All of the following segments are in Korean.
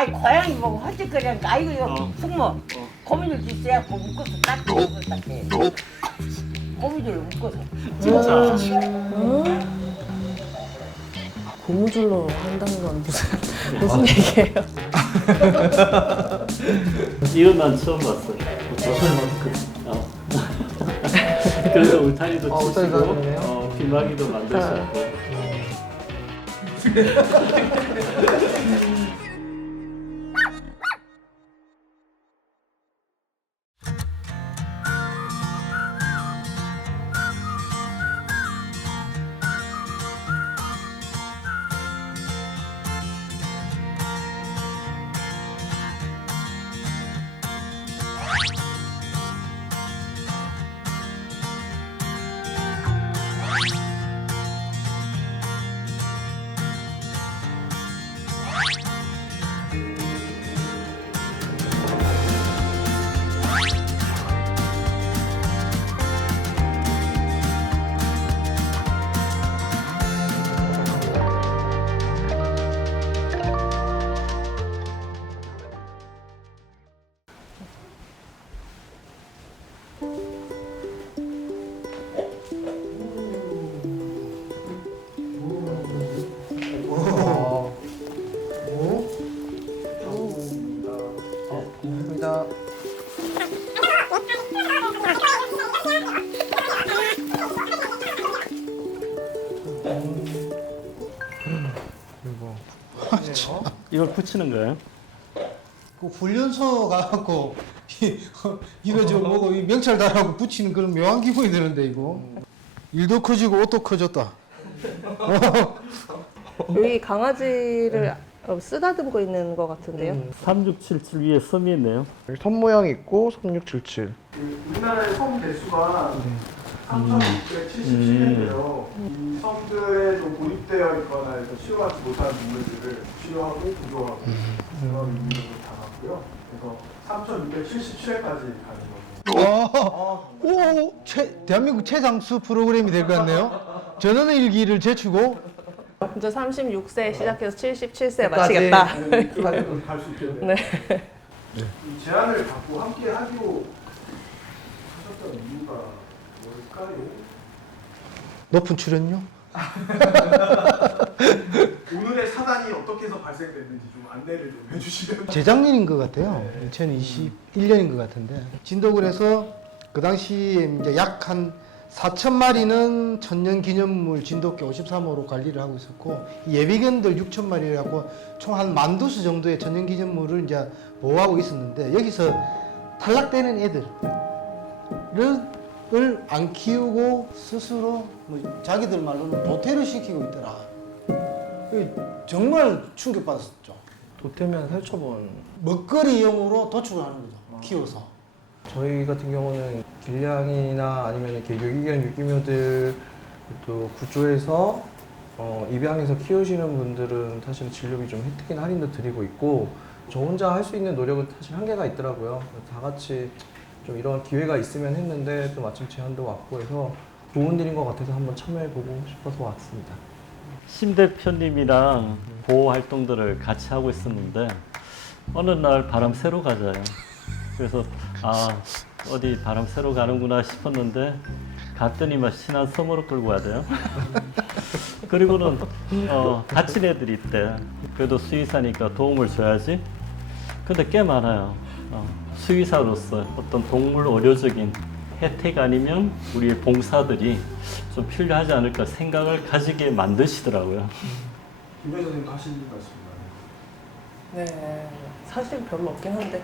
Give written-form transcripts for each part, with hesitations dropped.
아이 고양이 보고 헐떡거리니까 아이고 이거 숙모 고민을 주세요고 묶어서 딱 해. 고민을 묶어서. 진짜. 고무줄로 한다는 건 무슨 얘기예요? 이건 난 처음 봤어요. 그래서 울타리도 치시고 울타리도 비마기도 만드셨고. 감사합니다. 이걸 붙이는 거예요? 그 훈련소 가갖고 이거 저 뭐고 이 명찰 달라고 붙이는 그런 묘한 기분이 드는데 이거 일도 커지고 옷도 커졌다. 여기 강아지를 쓰다듬고 있는 것 같은데요? 3677 위에 섬이 있네요. 손 모양 있고 3677. 우리나라의 섬 대수가 3,677개인데요. 이 섬들에 좀 고립되어 있거나 해서 치료하지 못한 동물들을 치료하고 구조하고 그런 의미로 담았고요. 그래서 3,677회까지 가는 거죠. 오, 대한민국 최장수 프로그램이 될 것 같네요. 전원의 일기를 제치고 이제 36세 시작해서 77세 마치겠다. 갈수 있겠네요. 네. 이 제안을 받고 함께 하기로 하셨던 이유가 뭘까요? 높은 출연료? 오늘의 사단이 어떻게 해서 발생됐는지 좀 안내를 좀 해주시면. 재작년인 것 같아요. 2021년인 것 같은데 진도군에서 그 당시에 이제 약 한 4,000마리는 천년기념물 진돗개 53호로 관리를 하고 있었고 예비견들 6,000마리라고 총 한 12,000수 정도의 천년기념물을 이제 보호하고 있었는데 여기서 탈락되는 애들을 안 키우고 스스로 뭐 자기들 말로는 도태를 시키고 있더라. 정말 충격받았었죠. 도태면 살처분. 먹거리용으로 도축을 하는 거죠. 키워서. 저희 같은 경우는 길냥이나 아니면 이렇게 유기견 유기묘들 또 구조해서 입양해서 키우시는 분들은 사실 진료비 좀 혜택이나 할인도 드리고 있고 저 혼자 할 수 있는 노력은 사실 한계가 있더라고요. 다 같이 좀 이런 기회가 있으면 했는데 또 마침 제안도 왔고 해서 좋은 일인 것 같아서 한번 참여해보고 싶어서 왔습니다. 심 대표님이랑 보호 활동들을 같이 하고 있었는데 어느 날 바람 쐬러 가자요. 그래서 어디 바람 쐬러 가는구나 싶었는데 갔더니만 신안 섬으로 끌고 가야 돼요. 그리고는 다친 애들이 있대. 그래도 수의사니까 도움을 줘야지. 근데 꽤 많아요. 수의사로서 어떤 동물 의료적인 혜택 아니면 우리의 봉사들이 좀 필요하지 않을까 생각을 가지게 만드시더라고요. 김 회장님 하실 말씀인가요? 네, 사실 별로 없긴 한데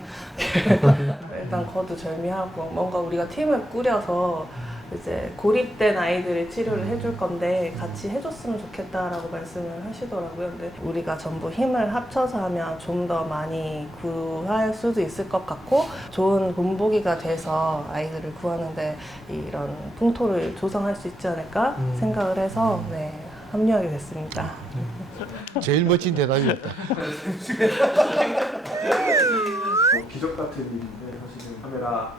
일단 거두절미하고 뭔가 우리가 팀을 꾸려서 이제 고립된 아이들의 치료를 해줄 건데 같이 해줬으면 좋겠다라고 말씀을 하시더라고요. 근데 우리가 전부 힘을 합쳐서 하면 좀 더 많이 구할 수도 있을 것 같고 좋은 본보기가 돼서 아이들을 구하는데 이런 풍토를 조성할 수 있지 않을까 생각을 해서 네, 합류하게 됐습니다. 제일 멋진 대답이었다. 기적 같은 일인데 사실은 카메라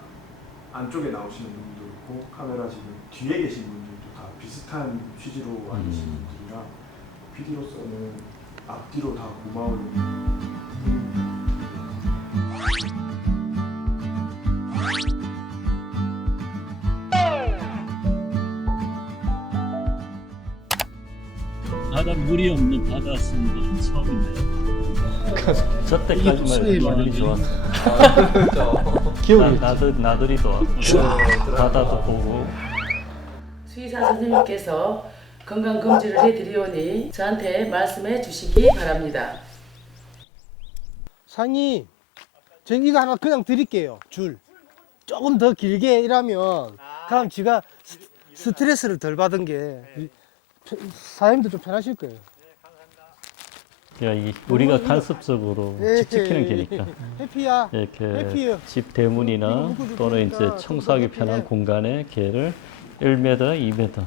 안쪽에 나오시는 분도 있고 카메라 지금 뒤에 계신 분들도 다 비슷한 취지로 앉으신 분들이라 PD로서는 앞뒤로 다 고마울 뿐입니다. 바다 물이 없는 바다였습니다. 처음이네요. 저 이게 때까지만 수입이 해도 많이 물이 좋았어. 기억이 나들이도 왔고 바다도 보고. 수의사 선생님께서 건강검진을 해드리오니 저한테 말씀해 주시기 바랍니다. 상이 전 이거 하나 그냥 드릴게요. 줄 조금 더 길게 일하면 그럼 지가 스트레스를 덜 받은 게 사장님도 좀 편하실 거예요. 야, 우리가 간섭적으로 집 지키는 게니까 해피야. 이렇게 해피해요. 집 대문이나 또는 이제 청소하기 편한 공간에 개를 1m, 2m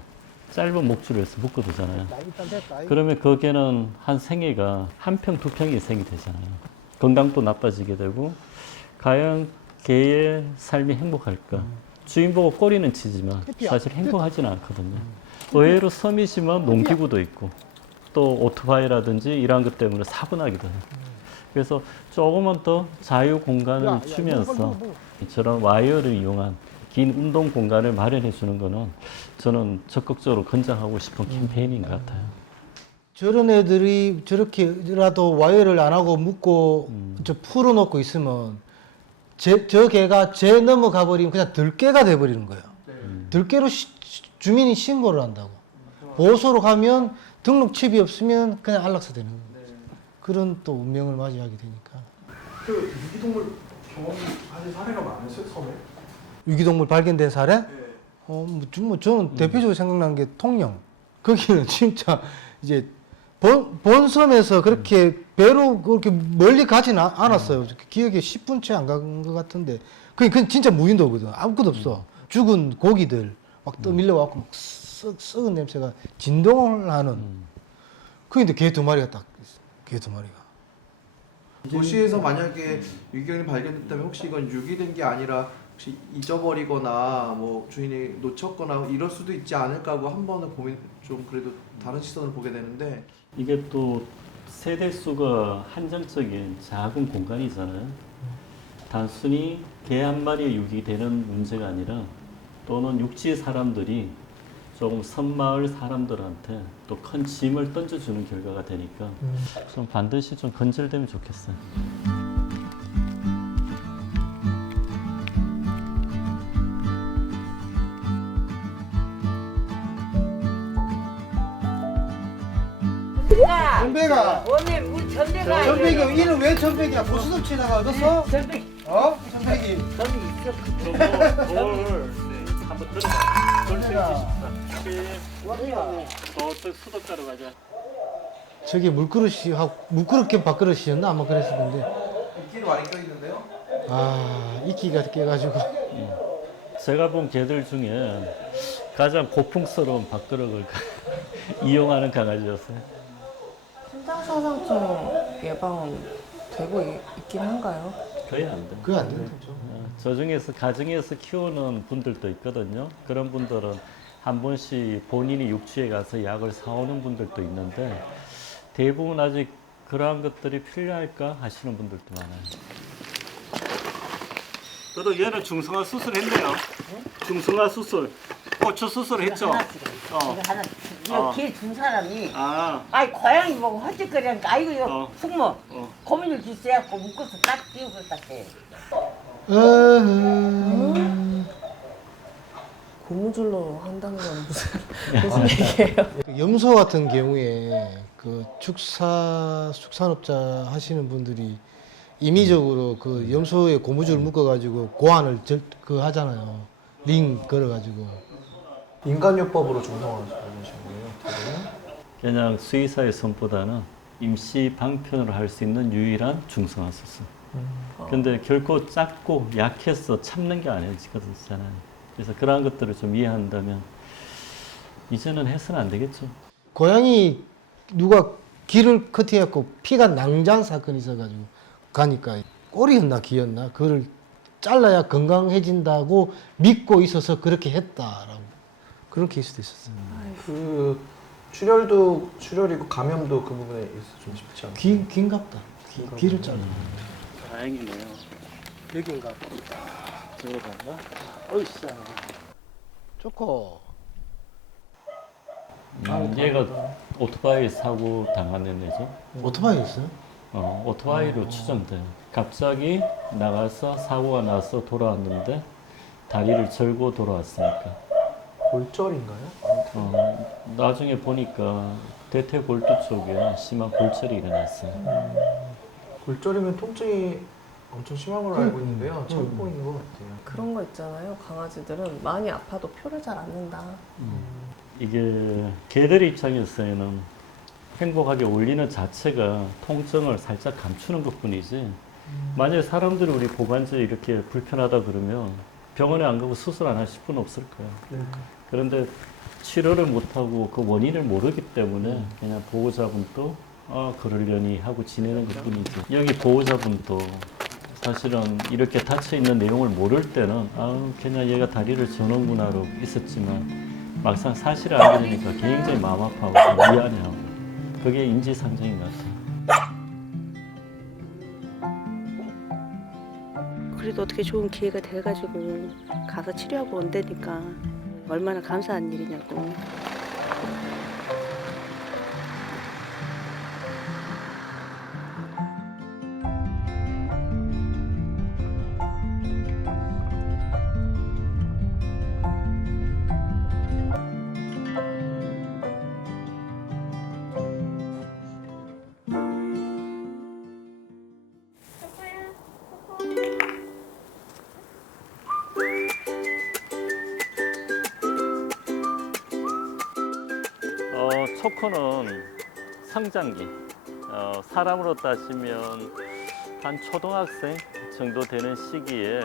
짧은 목줄을 해서 묶어두잖아요. 일단 됐다. 그러면 그 개는 한 생애가 한 평, 두 평이 생이 되잖아요. 건강도 나빠지게 되고 과연 개의 삶이 행복할까? 주인 보고 꼬리는 치지만 사실 행복하지는 않거든요. 의외로 섬이지만 농기구도 있고 또 오토바이라든지 이러한 것 때문에 사고 나기도 해요. 그래서 조금만 더 자유 공간을 주면서 이처럼 와이어를 이용한 긴 운동 공간을 마련해 주는 거는 저는 적극적으로 권장하고 싶은 캠페인인 것 같아요. 저런 애들이 저렇게라도 와이어를 안 하고 묶고 저 풀어놓고 있으면 저 개가 제 넘어가 버리면 그냥 들개가 돼버리는 거예요. 들개로 주민이 신고를 한다고. 보호소로 가면 등록 칩이 없으면 그냥 안락사 되는 거예요. 그런 또 운명을 맞이하게 되니까. 그 유기동물 경험하신 사례가 많으세요, 섬에? 유기동물 발견된 사례? 네. 저는 대표적으로 생각나는 게 통영. 거기는 진짜 이제 본섬에서 그렇게 배로 그렇게 멀리 가진 않았어요. 기억에 10분 채 안 간 것 같은데. 그건 진짜 무인도거든. 아무것도 없어. 죽은 고기들 막 떠밀려 와갖고 막 썩은 냄새가 진동을 하는. 그런데 개 두 마리가 딱 있어. 개 두 마리가. 도시에서 만약에 유기견이 발견됐다면 혹시 이건 유기된 게 아니라 혹시 잊어버리거나 뭐 주인이 놓쳤거나 이럴 수도 있지 않을까 하고 한 번은 고민 좀 그래도 다른 시선으로 보게 되는데 이게 또 세대 수가 한정적인 작은 공간이잖아요. 단순히 개 한 마리에 유기되는 문제가 아니라 또는 육지 사람들이 조금 섬마을 사람들한테 또 큰 짐을 던져주는 결과가 되니까 좀 반드시 좀 건절되면 좋겠어요. 전배가 오늘 우리 전배가 전백이 이름 왜 전백이야? 보수섭 치다가 얻었어? 전배 어? 전백이. 전배 있어. 돌 한번 들어봐. 돌 전백아. 저쪽 수덕가로 가자. 저게 물그릇 겸 밥그릇이었나? 아마 그랬을 텐데. 이끼를 많이 껴있는데요? 아, 이끼가 깨가지고. 제가 본 개들 중에 가장 고풍스러운 밥그릇을 이용하는 강아지였어요. 신장사상충 예방은 되고 있긴 한가요? 거의 안 돼. 그게 안 되죠. 저 중에서 가정에서 키우는 분들도 있거든요. 그런 분들은 한 번씩 본인이 육지에 가서 약을 사오는 분들도 있는데 대부분 아직 그러한 것들이 필요할까 하시는 분들도 많아요. 저도 얘는 중성화 수술했네요. 중성화 수술, 고추 수술했죠. 이거 하나 이거 개준 사람이 아, 아이 고양이 보고 헐쩍거리니까 아이고 이거 숙모 어. 고민을 주세요고 묶어서 딱 띄우고 딱 해. 고무줄로 한다는 건 무슨 얘기예요? 염소 같은 경우에 그 축산업자 하시는 분들이 임의적으로 그 염소에 고무줄 묶어가지고 고안을 하잖아요. 링 걸어가지고. 인간요법으로 중성화하시는 거예요? 그냥 수의사의 손보다는 임시 방편으로 할 수 있는 유일한 중성화 수술. 근데 결코 작고 약해서 참는 게 아니잖아요. 그래서 그러한 것들을 좀 이해한다면 이제는 해서는 안 되겠죠. 고양이 누가 귀를 커트해갖고 피가 낭장 사건이 있어가지고 가니까 꼬리였나 귀였나 그걸 잘라야 건강해진다고 믿고 있어서 그렇게 했다라고 그런 케이스도 있었어요. 그 출혈이고 감염도 그 부분에 있어 좀 쉽지 않아요. 긴갑다. 귀를 잘라. 다행이네요. 여긴가. 저거 봐봐. 어이씨. 좋고. 얘가 오토바이 사고 당하는 애죠. 오토바이 있어요? 오토바이로 추정돼. 갑자기 나가서 사고가 나서 돌아왔는데 다리를 절고 돌아왔으니까. 골절인가요? 나중에 보니까 대퇴골두 쪽에 심한 골절이 일어났어요. 골절이면 통증이 엄청 심한 걸로 알고 있는데요. 처음 보이는 것 같아요. 그런 거 있잖아요. 강아지들은 많이 아파도 표를 잘 안 낸다. 이게 개들 입장에서는 행복하게 울리는 자체가 통증을 살짝 감추는 것뿐이지. 만약에 사람들이 우리 고관절 이렇게 불편하다 그러면 병원에 안 가고 수술 안 할 10분 없을 거야. 그런데 치료를 못하고 그 원인을 모르기 때문에 그냥 보호자분도 그러려니 하고 지내는 것뿐이지. 여기 보호자분도 사실은 이렇게 닫혀 있는 내용을 모를 때는 그냥 얘가 다리를 저는구나로 있었지만 막상 사실을 알게 되니까 굉장히 마음 아파하고 좀 미안해하고 그게 인지상정인 것 같아요. 그래도 어떻게 좋은 기회가 돼가지고 가서 치료하고 온다니까 얼마나 감사한 일이냐고. 초코는 성장기, 사람으로 따지면 한 초등학생 정도 되는 시기에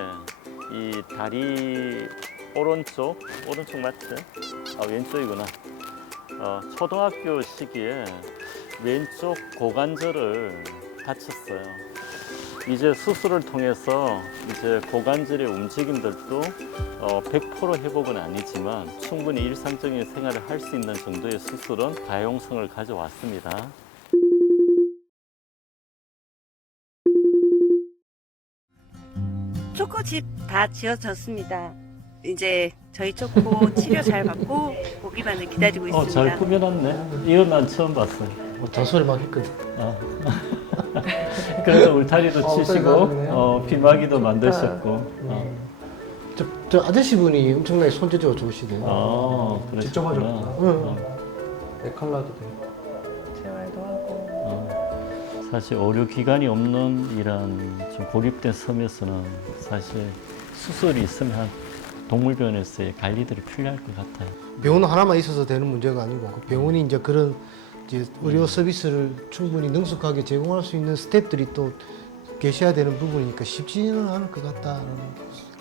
이 다리 오른쪽 맞지? 왼쪽이구나. 초등학교 시기에 왼쪽 고관절을 다쳤어요. 이제 수술을 통해서 이제 고관절의 움직임들도 100% 회복은 아니지만 충분히 일상적인 생활을 할 수 있는 정도의 수술은 가용성을 가져왔습니다. 초코집 다 지어졌습니다. 이제 저희 초코 치료 잘 받고 오기만을 기다리고 있습니다. 잘 꾸며놨네. 이건 난 처음 봤어요. 잔소리 막 했거든. 그래서 울타리도 치시고 그러네요. 비마기도 만드셨고. 저 아저씨분이 엄청나게 손재주가 좋으시대요. 직접 하셨구나. 에칼라도 돼요. 재활도 하고. 사실 의료기관이 없는 이런 좀 고립된 섬에서는 사실 수술이 있으면 동물병원에서의 관리들이 필요할 것 같아요. 병원 하나만 있어서 되는 문제가 아니고 그 병원이 이제 그런 이제 의료 서비스를 충분히 능숙하게 제공할 수 있는 스태프들이 또 계셔야 되는 부분이니까 쉽지는 않을 것 같다는.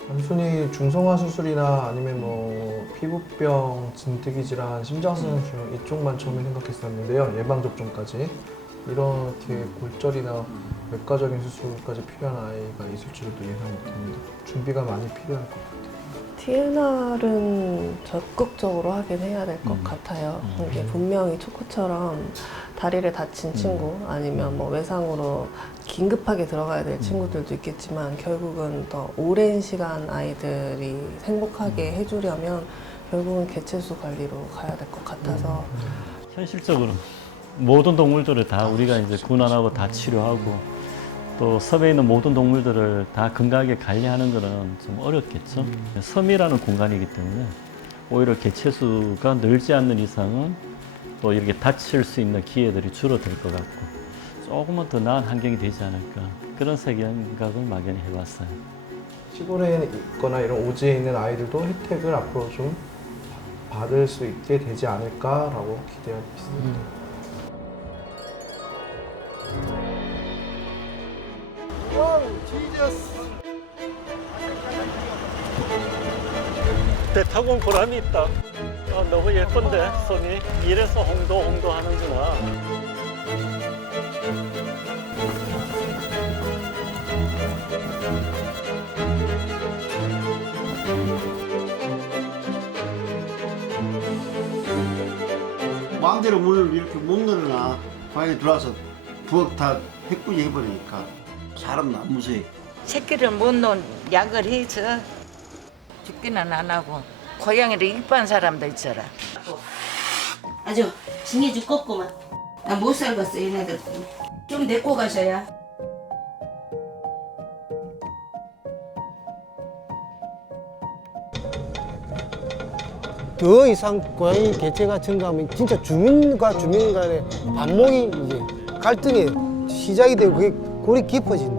단순히 중성화 수술이나 아니면 뭐 피부병, 진드기 질환, 심장성형 이쪽만 처음에 생각했었는데요. 예방 접종까지 이렇게 골절이나 외과적인 수술까지 필요한 아이가 있을 줄도 예상 못했는데 준비가 많이 필요할 것 같아요. TNR은 적극적으로 하긴 해야 될 것 같아요. 이게 분명히 초코처럼 다리를 다친 친구 아니면 뭐 외상으로 긴급하게 들어가야 될 친구들도 있겠지만 결국은 더 오랜 시간 아이들이 행복하게 해주려면 결국은 개체수 관리로 가야 될 것 같아서 현실적으로 모든 동물들을 다 우리가 이제 군환하고 다 치료하고 또 섬에 있는 모든 동물들을 다 건강하게 관리하는 것은 좀 어렵겠죠. 섬이라는 공간이기 때문에 오히려 개체수가 늘지 않는 이상은 또 이렇게 다칠 수 있는 기회들이 줄어들 것 같고 조금만 더 나은 환경이 되지 않을까 그런 생각을 막연히 해봤어요. 시골에 있거나 이런 오지에 있는 아이들도 혜택을 앞으로 좀 받을 수 있게 되지 않을까라고 기대하고 있습니다. 배 타고 온 보람이 있다. 너무 예쁜데 섬이 이래서 홍도 하는구나. 마음대로 물을 이렇게 못 넣으나 방에 들어와서 부엌 다 해꾸지 해버리니까 사람은 안 무서워. 새끼를 못 놓은 약을 해서 죽기는 안 하고 고양이를 이뻐한 사람도 있어라. 아주 징해 죽겠구만. 나 못 살겠어 얘네들. 좀 데리고 가셔야. 더 이상 고양이 개체가 증가하면 진짜 주민과 주민 간의 반목이 이제 갈등의 시작이 되고 그게 골이 깊어진다.